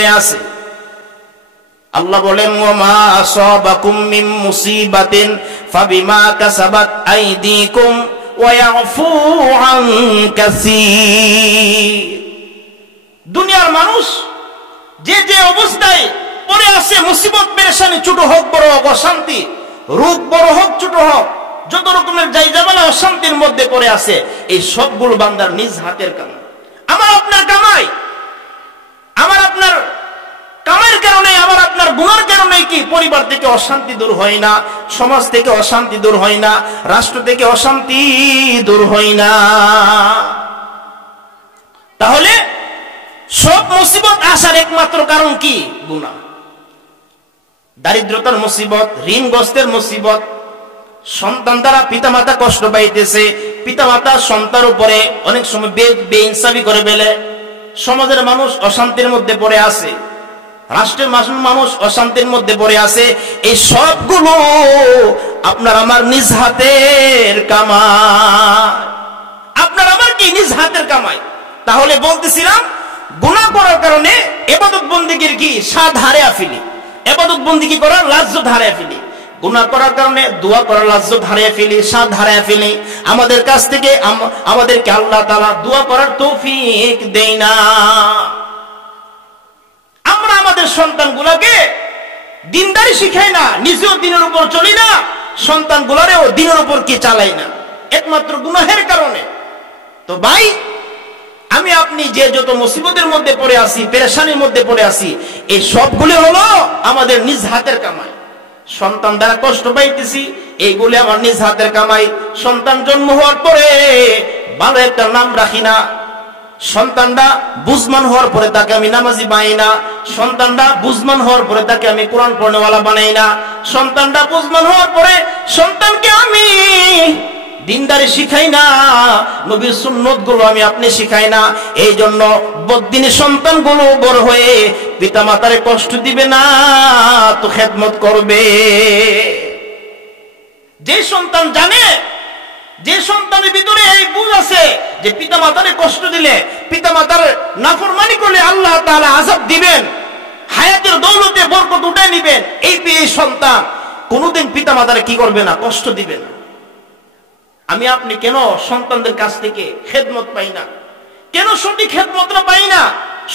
হয়ে আছে। আল্লাহ বলেন ওমা আসাবাকুম মিন মুসিবাতিন ফাবিমা কাসাবাত আইদিকুম ওয়া ইয়াফু আন কাসীর। দুনিয়ার মানুষ যে যে অবস্থায় পড়ে আছে, মুসিবত পেরেশানি, ছোট হোক বড় হোক, অশান্তি, রোগ বড় হোক ছোট হোক, যত রকমের জায়জামালা অশান্তির মধ্যে পড়ে আছে, এই সবগুলো বান্দার নিজ হাতের কামাই। আমার আপনার কামাই, আমার আপনার কামের কারণে, আমার আপনার গুনার কারণে কি পরিবার থেকে অশান্তি দূর হয় না, সমাজ থেকে অশান্তি দূর হয় না, রাষ্ট্র থেকে অশান্তি দূর হয় না। তাহলে সব মুসিবত আসার একমাত্র কারণ কি? গুনাহ। দারিদ্রতার মুসিবত, ঋণগ্রস্তের মুসিবত, সন্তান দ্বারা পিতামাতা কষ্ট পাইতেছে, পিতামাতা সন্তানের উপরে অনেক সময় বেইনসাফি করে ফেলে, সমাজের মানুষ অশান্তির মধ্যে পড়ে আছে, রাষ্ট্রের মানুষ অশান্তির মধ্যে পড়ে আছে। এই সবগুলো আপনার আমার নিজ হাতের কামাই, আপনার আমার কি নিজ হাতের কামাই। তাহলে বলতেছিলাম গুনাহ করার কারণে ইবাদত বন্দেগীর কি স্বাদ হারিয়ে ফেলি, ইবাদত বন্দেগী করার লাজ্জত হারিয়ে ফেলি। গুনাহ করার কারণে দোয়া করার লাজ্জত হারিয়ে ফেলি, স্বাদ হারিয়ে ফেলি। আমাদের কাছ থেকে আমাদেরকে আল্লাহ তাআলা দোয়া করার তৌফিক দেয় না। আমরা আমাদের সন্তানগুলোকে দিনদারি শিখাই না, নিজেও দিনের উপর চলি না, সন্তানগুলোরেও দিনের উপর কি চালাই না, একমাত্র গুনাহের কারণে। তো ভাই, আমি আপনি যে যত মুসিবতের মধ্যে পড়ে আছি, পেরেশানির মধ্যে পড়ে আছি, এই সবগুলি হলো আমাদের নিজ হাতের কামাই। সন্তান দ্বারা কষ্ট পাইতেছি, এইগুলি আমার নিজ হাতের কামাই। সন্তান জন্ম হওয়ার পরে ভালো একটা নাম রাখি না, সন্তানটা বুঝমান হওয়ার পরে তাকে আমি নামাজি বানাই না, সন্তানটা বুঝমান হওয়ার পরে তাকে আমি কোরআন পড়নেওয়ালা বানাই না, সন্তানটা বুঝমান হওয়ার পরে সন্তানকে আমি দিনদারি শিখাই না, নবীর সুন্নত গুলো আমি আপনি শিখাই না। এই জন্য বদ্দিনী সন্তানগুলো বড় হয়ে পিতা মাতারে কষ্ট দিবে না, তো খেদমত করবে। যে সন্তান জানে, যে সন্তানের ভিতরে এই বুঝ আছে যে পিতা মাতারে কষ্ট দিলে, পিতা মাতার নাফরমানি করলে আল্লাহ তাআলা আযাব দিবেন, হায়াতের দৌলতে বরকত উঠাই নিবেন, এই সন্তান কোনোদিন পিতা মাতারে কি করবে না, কষ্ট দিবে না। আমি আপনি কেন সন্তানদের কাছ থেকে খেদমত পাই না, কেন সঠিক খেদমতটা পাই না,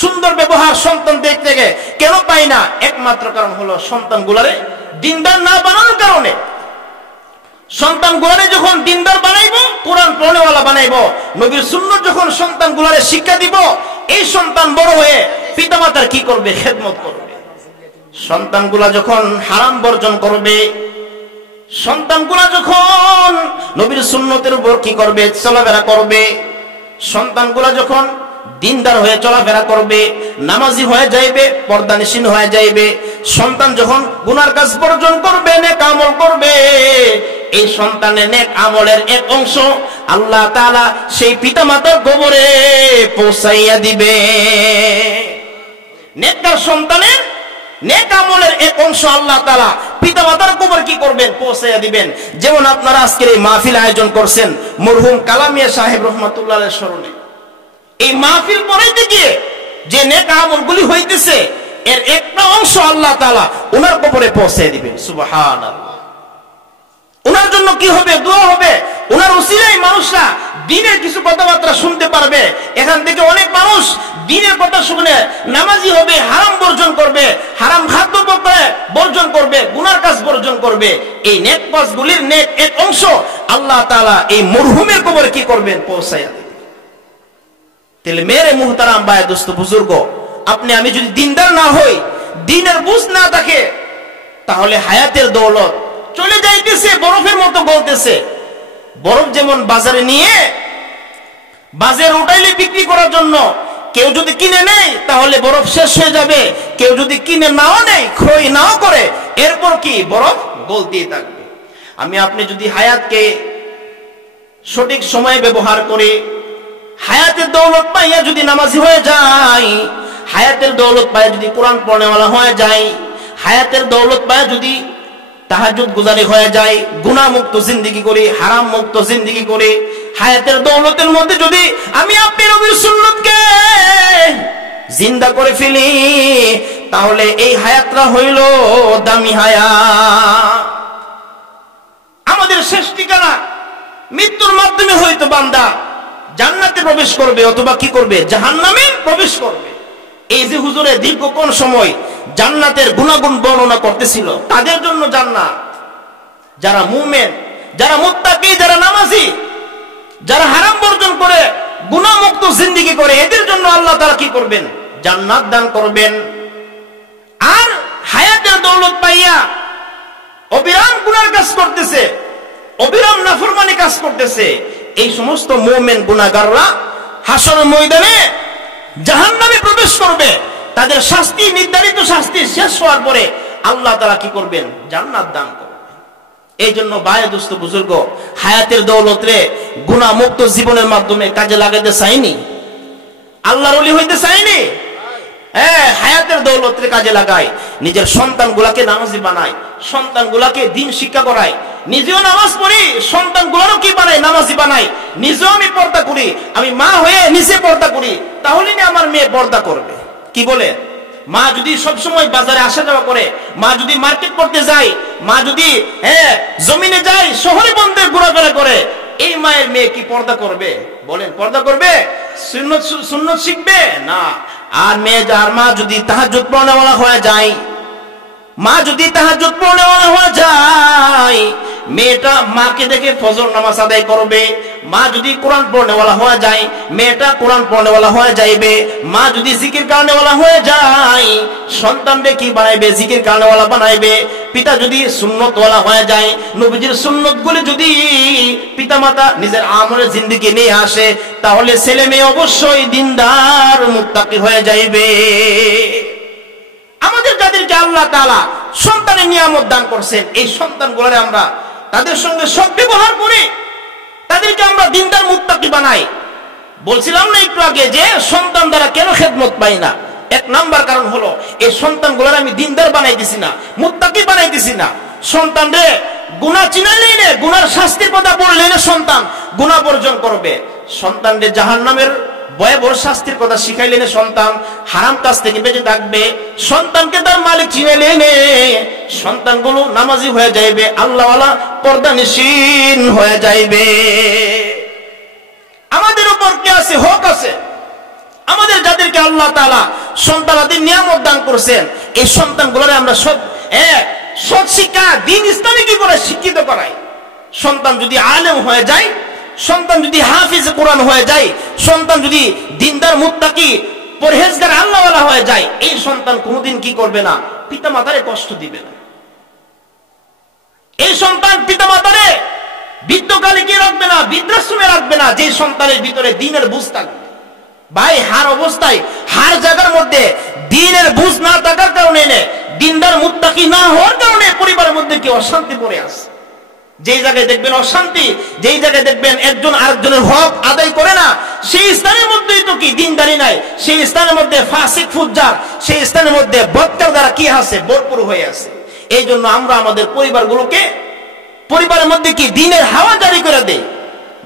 সুন্দর ব্যবহার সন্তানদের থেকে কেন পাই না? একমাত্র কারণ হলো সন্তানগুলারে দিনদার না বানানোর কারণে। সন্তানগুলারে যখন দিনদার বানাইবো, কোরআন পড়নেওয়ালা বানাইবো, নবীর সুন্নাত যখন সন্তানগুলারে শিক্ষা দিব, এই সন্তান বড় হয়ে পিতামাতার কি করবে? খেদমত করবে। সন্তানগুলা যখন হারাম বর্জন করবে, সন্তানগুলা যখন নবীর সুন্নতের উপর কি করবে? চলাফেরা করবে, সন্তানগুলা যখন দিনদার হয়ে চলাফেরা করবে, নামাজি হয়ে যাইবে, পর্দানিশীন হয়ে যাইবে, সন্তান যখন গুনার কাজ বর্জন করবে, নেক আমল করবে, এই সন্তানের নেক আমলের এক অংশ আল্লাহ তাআলা সেই পিতামাতার কবরে পৌঁছাইয়া দিবে। নেককার সন্তানের নেক আমলের এক অংশ আল্লাহ তাআলা পিতামাতার কবর কি করবেন? পৌঁছাইয়া দিবেন। যেমন আপনারা আজকের এই মাহফিল আয়োজন করছেন মরহুম কালামিয়া সাহেব রাহমাতুল্লাহ আলাইহির স্মরণে। এই মাহফিল পড়াইতে গিয়ে যে নেক আমলগুলি হইতেছে, এর একটা অংশ আল্লাহ তাআলা ওনার কবরে পৌঁছাইয়া দিবেন। সুবহানাল্লাহ। ওনার জন্য কি হবে? দোয়া হবে। ওনার উসিলায় মানুষরা দ্বীনের কিছু কথাবার্তা শুনতে পারবে। এখান থেকে অনেক মানুষ দ্বীনের কথা শুনে নামাজি হবে, হারাম বর্জন করবে, হারাম খাদ্য বর্জন করবে, গুনার কাজ বর্জন করবে। এই নেক কাজগুলির নেক এক অংশ আল্লাহ তাআলা এই মরহুমের কবরে কি করবেন? পৌঁছাইয়া দিবেন। তাহলে মেরে মুহতারাম ভাই, দোস্ত, বুজুর্গ, আপনি আমি যদি দিনদার না হই, দ্বীনের বুঝ না থাকে, তাহলে হায়াতের দৌলত চলে যাইতেছে, বরফের মতো গলতেছে। বরফ যেমন বাজারে নিয়ে বাজারে উঠাইলে বিক্রি করার জন্য কেউ যদি কিনে নেয়, তাহলে বরফ শেষ হয়ে যাবে। কেউ যদি কিনে নাও নেয়, ক্রয় নাও করে, এরপর কি বরফ গলতেই থাকবে। আমি আপনি যদি হায়াতকে সঠিক সময়ে ব্যবহার করে হায়াতের দৌলত পাইয়া যদি নামাজি হয়ে যাই, হায়াতের দৌলত পাইয়া যদি কোরআন পড়নেওয়ালা হয়ে যাই, হায়াতের দৌলত পাইয়া যদি তাহাজ্জুদ গুজারি হয়ে যায়, গুনাহ মুক্ত জিন্দেগি করি, হারাম মুক্ত জিন্দেগি করি, হায়াতের দৌলতের মধ্যে যদি আমি আপনি নবীর সুন্নতকে জিন্দা করে ফেলি, তাহলে এই হায়াতটা হইল দামি হায়াত। আমাদের শেষ ঠিকানা মৃত্যুর মাধ্যমে হয়তো বান্দা জান্নাতে প্রবেশ করবে অথবা কি করবে, জাহান্নামে প্রবেশ করবে। এই যে হুজুরে দীর্ঘক্ষণ সময় জান্নাতের গুণাগুণ বর্ণনা করতেছিল, তাদের জন্য জান্নাত। যারা মুমিন, যারা মুত্তাকি, যারা নামাজি, যারা হারাম বর্জন করে গুনাহমুক্ত জিন্দেগি করে, এদের জন্য আল্লাহ তাআলা কি করবেন, জান্নাত দান করবেন। আর হায়াতের দৌলত পাইয়া অবিরাম গুনার কাজ করতেছে, অবিরাম নাফরমানি কাজ করতেছে, এই সমস্ত মুমিন গুনাহগাররা হাসরের ময়দানে জাহান্নামে প্রবেশ করবে। তাদের শাস্তি, নির্ধারিত শাস্তি শেষ হওয়ার পরে আল্লাহ তাআলা কি করবেন, জান্নাত দান করবেন। এই জন্য ভাই দোস্ত বুজুর্গ, হায়াতের দৌলত রে গুনাহমুক্ত জীবনের মাধ্যমে কাজে লাগাইতে চাইনি, আল্লাহর ওলি হইতে চাইনি। হ্যাঁ, হায়াতের দৌলত রে কাজে লাগায়, নিজের সন্তানগুলাকে নামাজি বানায়, সন্তানগুলাকে দ্বীন শিক্ষা করায়, নিজেও নামাজ পড়ি, সন্তানগুলোরও কি বানাই, নামাজি বানাই। নিজেও আমি পর্দা করি, আমি মা হয়ে নিজে পর্দা করি, তাহলে না আমার মেয়ে পর্দা করবে। কি বলে, মা যদি সবসময় বাজারে আসা যাওয়া করে, মা যদি মার্কেট করতে যায়, মা যদি জমিনে যায়, শহরে বন্ধে ঘোরাফেরা করে, এই মায়ের মেয়ে কি পর্দা করবে? বলেন, পর্দা করবে? সুন্নত শিখবে না। আর মেয়ে, যার মা যদি তাহাজ্জুদ পড়নেওয়ালা হয়ে যায়, মা যদি তাহাজ্জুদ পড়নেওয়ালা হয়ে যায়, মেয়েটা মাকে দেখে ফজর নামাজ আদায় করবে। মা যদি কোরআন পড়নেওয়ালা হয়ে যায়, মেয়েটা কোরআন পড়নেওয়ালা হয়ে যাইবে। মা যদি জিকির কারণেওয়ালা হয়ে যায়, সন্তানকে কি বানাইবে, জিকির কারণেওয়ালা বানাইবে। পিতা যদি সুন্নতওয়ালা হয়ে যায়, নবীজির সুন্নতগুলি যদি পিতামাতা নিজের আমলের জিন্দেগি নিয়ে আসে, তাহলে ছেলে মেয়ে অবশ্যই দিনদার মুত্তাকি হয়ে যাইবে। আমাদের যাদেরকে আল্লাহ তাআলা সন্তানের নিয়ামত দান করছেন, এই সন্তানগুলোরে আমরা তাদের সঙ্গে সদ্ব্যবহার করি, তাদেরকে আমরা দিনদার মুত্তাকি বানাই। বলছিলাম না একটু আগে যে সন্তান দ্বারা কেন খেদমত পাই না? এক নাম্বার কারণ হলো এই সন্তানগুলোর আমি দিনদার বানাইতেছি না, মুত্তাকি বানাইতেছি না। সন্তানরে গুনাহ চিনাইলেই না, গুনার শাস্তির কথা বললেই না সন্তান গুনাহ বর্জন করবে। সন্তানরে জাহান্নামের ভয়াবহ শাস্তির কথা শিখাইলে না সন্তান হারাম কাজ থেকে বেঁচে থাকবে। সন্তানকে তার মালিক চিনাইলে নে, সন্তানগুলো নামাজি হয়ে যাইবে, আল্লাহওয়ালা পর্দানিশীন হয়ে যাইবে। আমাদের উপর কি আছে? হক আছে। আমাদের যাদেরকে আল্লাহ তাআলা সন্তানাদের নিয়ামত দান করেছেন, এই সন্তানগুলোরে আমরা সৎ শিক্ষা, দ্বীন ইসলামে কি করে শিক্ষিত করাই। সন্তান যদি আলেম হয়ে যায়, সন্তান যদি হাফিজ কোরআন হয়ে যায়, সন্তান যদি দিনদার মুত্তাকি পরহেজগার আল্লাহওয়ালা হয়ে যায়, এই সন্তান কোনোদিন কি করবে না, পিতামাতারে কষ্ট দিবে না। এই সন্তান পিতামাতারে বৃদ্ধকালে কি রাখবে না, বৃদ্ধাশ্রমে রাখবে না, যে সন্তানের ভিতরে দ্বীনের বুঝ থাকবে। ভাই, হার অবস্থায়, হার জায়গার মধ্যে দ্বীনের বুঝ না থাকার কারণে, দিনদার মুত্তাকি না হওয়ার কারণে পরিবারের মধ্যে কি অশান্তি পড়ে আসে। যেই জায়গায় দেখবেন অশান্তি, যেই জায়গায় দেখবেন একজন আরেকজনের হক আদায় করে না, সেই স্থানের মধ্যেই তো কি দিনদারি নাই। সেই স্থানের মধ্যে ফাসিক ফুজ্জার, সেই স্থানের মধ্যে বদকার দ্বারা কি আছে, ভরপুর হয়ে আছে। এই জন্য আমরা আমাদের পরিবারগুলোকে, পরিবারের মধ্যে কি দ্বীনের হাওয়া জারি করে দেই।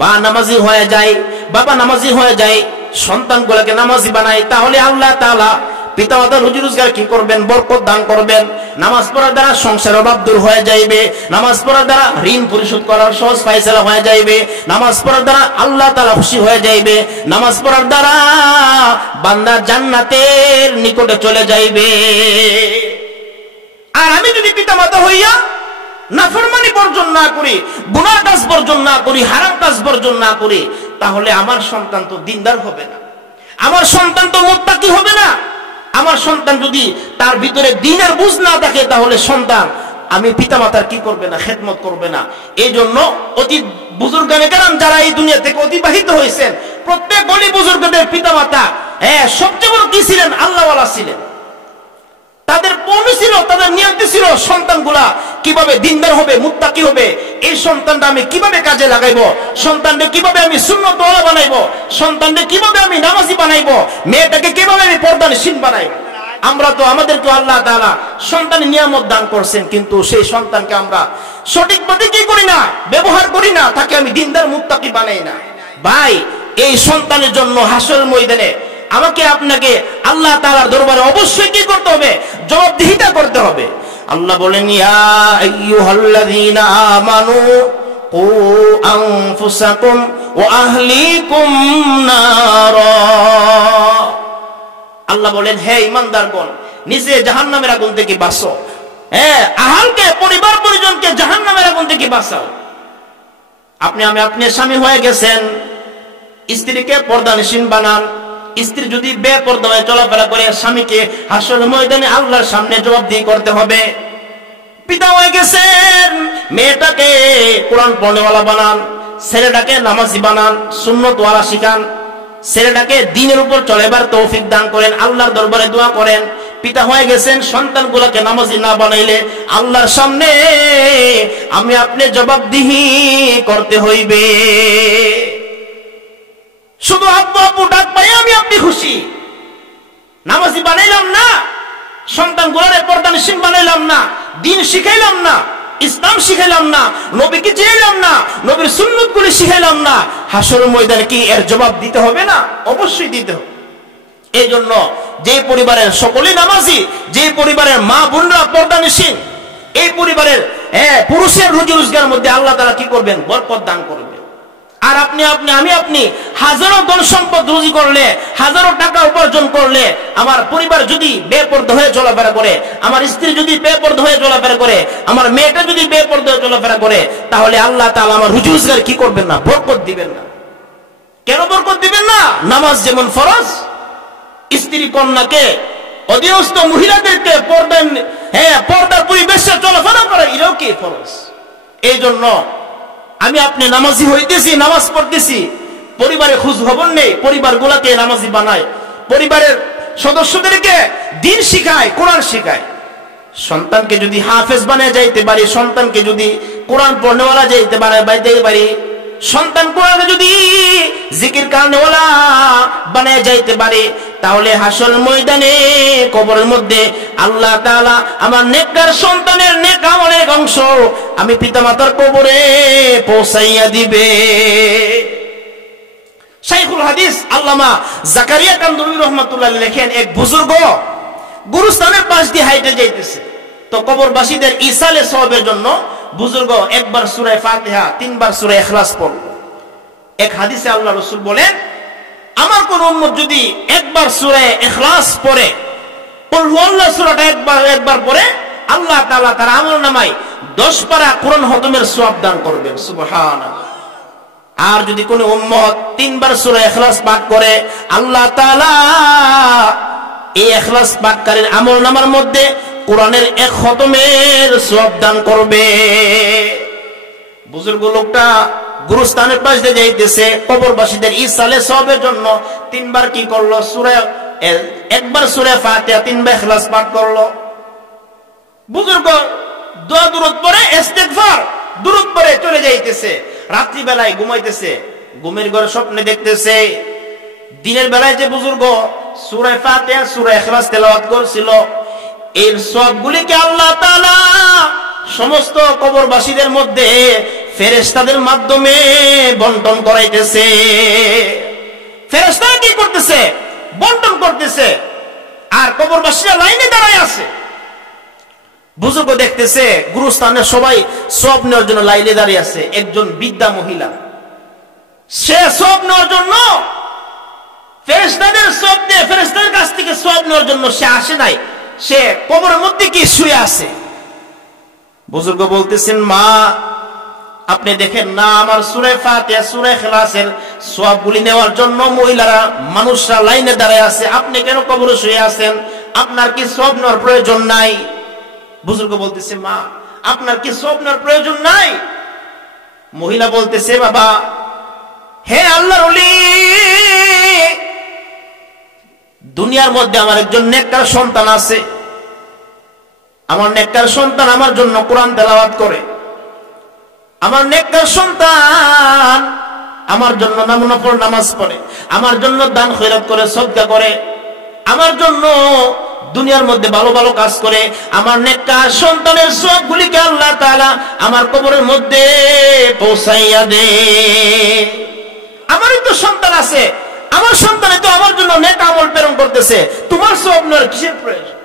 মা নামাজি হয়ে যায়, বাবা নামাজি হয়ে যায়, সন্তানগুলোকে নামাজি বানায়, তাহলে আল্লাহ তাআলা পিতামাতা রুজি রোজগার কি করবেন, বরকত দান করবেন। নামাজ পড়ার দ্বারা সংসারের অভাব দূর হয়ে যাইবে, নামাজ পড়ার দ্বারা ঋণ পরিশোধ করার সহজ ফায়সালা হয়ে যাইবে, নামাজ পড়ার দ্বারা আল্লাহ তাআলা খুশি হয়ে যাইবে, নামাজ পড়ার দ্বারা বান্দা জান্নাতের নিকটে চলে যাইবে। আর আমি যদি পিতামাতা হইয়া নাফরমানি বর্জন না করি, গুনাহ কাজ বর্জন না করি, হারাম কাজ বর্জন না করি, তাহলে আমার সন্তান তো দিনদার হবে না, আমার সন্তান তো মুত্তাকি হবে না। আমার সন্তান যদি তার ভিতরে দ্বীনের বুঝ না থাকে, তাহলে সন্তান আমি পিতামাতার কি করবে না, খেদমত করবে না। এই জন্য অতি বুজুর্গানে কেরাম যারা এই দুনিয়া থেকে অতিবাহিত হয়েছেন, প্রত্যেক অলি বুজুর্গদের পিতামাতা সবচেয়ে বড় কি ছিলেন, আল্লাহওয়ালা ছিলেন। তাদের পৌঁছে ছিল, তাদের নিয়ত ছিল সন্তানগুলা কিভাবে দিনদার হবে, মুত্তাকি হবে। এই সন্তানটা আমি কিভাবে কাজে লাগাইবো, সন্তানকে কিভাবে আমি সুন্নতওয়ালা বানাইবো, সন্তানকে কিভাবে আমি নামাজি বানাইবো, মেয়েটাকে কিভাবে আমি পর্দানশীল বানাইবো। আমরা তো আমাদেরকে আল্লাহ তাআলা সন্তানের নিয়ামত দান করছেন, কিন্তু সেই সন্তানকে আমরা সঠিকভাবে কি করি না, ব্যবহার করি না, তাকে আমি দিনদার মুত্তাকি বানাই না। ভাই, এই সন্তানের জন্য হাসরের ময়দানে আমাকে আপনাকে আল্লাহ তাআলার দরবারে অবশ্যই কি করতে হবে, করতে হবে। আল্লাহ বলেন ইয়া আইয়ুহাল্লাযীনা আমানু কু আনফুসাকুম ওয়া আহলিকুম নারা। আল্লাহ বলেন হে ঈমানদারগণ, নিজে জাহান্নামের আগুন থেকে বাঁচো, হ্যাঁ আহলকে পরিবার পরিজনকে জাহান্নামের আগুন থেকে বাঁচাও। আপনি স্বামী হয়ে গেছেন, স্ত্রীকে পর্দানশীল বানান। স্ত্রী যদি বেপরদা হয়ে চলাফেরা করে, স্বামীকে হাসরের ময়দানে আল্লাহর সামনে জবাবদিহি করতে হবে। পিতা হয়ে গেছেন, মেয়েটাকে কোরআন পড়নেওয়ালা বানান, ছেলেটাকে নামাজি বানান, সুন্নতওয়ালা শিখান, ছেলেটাকে দ্বীনের উপর চলেবার তৌফিক দান করেন, আল্লাহর দরবারে দোয়া করেন। পিতা হয়ে গেছেন, সন্তানগুলোকে নামাজি না বানাইলে আল্লাহর সামনে আপনি জবাবদিহি করতে হইবে। শুধু আব্বু আব্বু ডাক পাই আপনি খুশি, নামাজি বানাইলাম না, সন্তানগুলোরে পর্দানশীল বানাইলাম না, দ্বীন শিখাইলাম না, ইসলাম শিখাইলাম না, নবীকে চিনলাম না, নবীর সুন্নতগুলি শিখাইলাম না, হাসরের ময়দানে কি এর জবাব দিতে হবে না? অবশ্যই দিতে হবে। এই জন্য যে পরিবারের সকলেই নামাজি, যে পরিবারের মা বোনরা পর্দানশীল, এই পরিবারের পুরুষের রুজি রোজগারের মধ্যে আল্লাহ তাআলা কি করবেন? বরকত দান করবেন। আর আপনি হাজারো ধন সম্পদ রুজি করলে, হাজারো টাকা উপার্জন করলে, আমার পরিবার যদি বেপরদা হয়ে চলাফেরা করে, আমার স্ত্রী যদি বেপরদা হয়ে চলাফেরা করে, আমার মেয়েটা যদি বেপরদা হয়ে চলাফেরা করে, তাহলে আল্লাহ তাআলা আমার রুজি রোজগার কি করবেন না? বরকত দিবেন না। কেন বরকত দিবেন না? নামাজ যেমন ফরজ, স্ত্রী কন্যাকে অধীনস্থ মহিলাদেরকে পর্দার পরিবেশে চলাফেরা করে, এটাও কি ফরজ। এই জন্য আপনি নামাজি হইতেছি, নামাজ পড়তেছি, পরিবারে খোঁজ খবর নেই, পরিবার গুলাকে নামাজি বানায়, পরিবারের সদস্যদেরকে দ্বীন শিখায়, কোরআন শিখায়। সন্তানকে যদি হাফেজ বানায় যাইতে পারি, সন্তানকে যদি কোরআন পড়নেওয়ালা যাইতে পারি, সন্তান কোরআনে যদি জিকির কারনেওয়ালা বানায় যাইতে পারে, তাহলে হাসর ময়দানে কবরের মধ্যে আল্লাহ তাআলা আমার নেককার সন্তানের নেক আমলের অংশ আমি পিতামাতার কবরে পৌঁছাইয়া দিবে। শাইখুল হাদিস আল্লামা জাকারিয়া কান্দুরি রহমাতুল্লাহ লেখেন, এক বুজুর্গ গুরুস্থানের পাশ দিয়ে হাইটে যাইতেছে, তো কবরবাসীদের ইসালে সওয়াবের জন্য বুজুর্গ একবার সূরা ফাতিহা, 3 বার সূরা ইখলাস পড়ল। এক হাদিসে আল্লাহ রাসূল বলেন, আমার কোন উম্মত যদি একবার সূরা ইখলাস পড়ে, কুল হুয়াল্লাহু সূরাটা একবার পড়ে, আল্লাহ তাআলা তার আমলনামায় 10 পারা কোরআন খতমের সওয়াব দান করবেন। সুবহানাল্লাহ। আর যদি কোন উম্মত 3 বার সূরা ইখলাস পাঠ করে, আল্লাহ তাআলা এই ইখলাস পাঠকারীর আমলনামার মধ্যে কোরআনের 1 খতমের সওয়াব দান করবে। বুজুর্গ লোকটা গুরুস্থানের পাশ দিয়ে যাইতেছে, কবরবাসীদের ইসালে সওয়াবের জন্য 3 বার কি করলো? একবার সূরা ফাতিহা, 3 বার ইখলাস পাঠ করলো। বুজুর্গ দোয়া দুরূদ পড়ে, ইস্তিগফার দুরূদ পড়ে চলে যাইতেছে। রাত্রি বেলায় ঘুমাইতেছে, ঘুমের ঘরে স্বপ্নে দেখতেছে দিনের বেলায় যে বুজুর্গ সূরা ফাতিহা, সূরা ইখলাস তেলাওয়াত করছিল, এর সবগুলিকে আল্লাহ তাআলা সমস্ত কবরবাসীদের মধ্যে ফেরেশতাদের মাধ্যমে বন্টন করাইতেছে। ফেরেশতারা কি করতেছে? বন্টন করতেছে। আর কবরবাসীরা লাইনে দাঁড়ায় আছে। বুজুর্গ দেখতেছে গুরুস্থানে সবাই সওয়াব নেওয়ার জন্য লাইনে দাঁড়িয়ে আছে। একজন বৃদ্ধা মহিলা, সে সওয়াব নেওয়ার জন্য ফেরেশতাদের ফেরেশতাদের কাছ থেকে সওয়াব নেওয়ার জন্য সে আসে নাই, সে কবরের মধ্যে কি শুয়ে আছে। বুজুর্গ বলতেছেন, মা আপনি দেখেন না, আমার সূরা ফাতিহা, সূরা ইখলাসের সওয়াবগুলি নেওয়ার জন্য মহিলারা, মানুষরা লাইনে দাঁড়ায় আছে, আপনি কেন কবরে শুয়ে আছেন? আপনার কি সওয়াব নেওয়ার প্রয়োজন নাই? বুজুর্গ বলতেছে, মা আপনার কি সওয়াব নেওয়ার প্রয়োজন নাই? মহিলা বলতেছে, বাবা হে আল্লাহর ওলি, দুনিয়ার মধ্যে আমার একজন নেককার সন্তান আছে, আমার নেককার সন্তান আমার জন্য কোরআন তেলাওয়াত করে, আমার নেককার সন্তান আমার জন্য নফল নামাজ পড়ে, আমার জন্য দান খয়রাত করে, সদকা করে, আমার জন্য দুনিয়ার মধ্যে ভালো ভালো কাজ করে। আমার নেককার সন্তানের সবগুলিকে আল্লাহ তাআলা আমার কবরের মধ্যে পৌঁছাইয়া দে। আমারই তো সন্তান আছে, আমার সন্তানে তো আমার জন্য নেক আমল প্রেরণ করতেছে, তোমার সওয়াব নেওয়ার কিসের প্রয়োজন?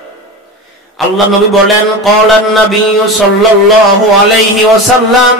আল্লাহ নবী বলেন ক্বালান নবী সাল্লাল্লাহু আলাইহি ওয়াসাল্লাম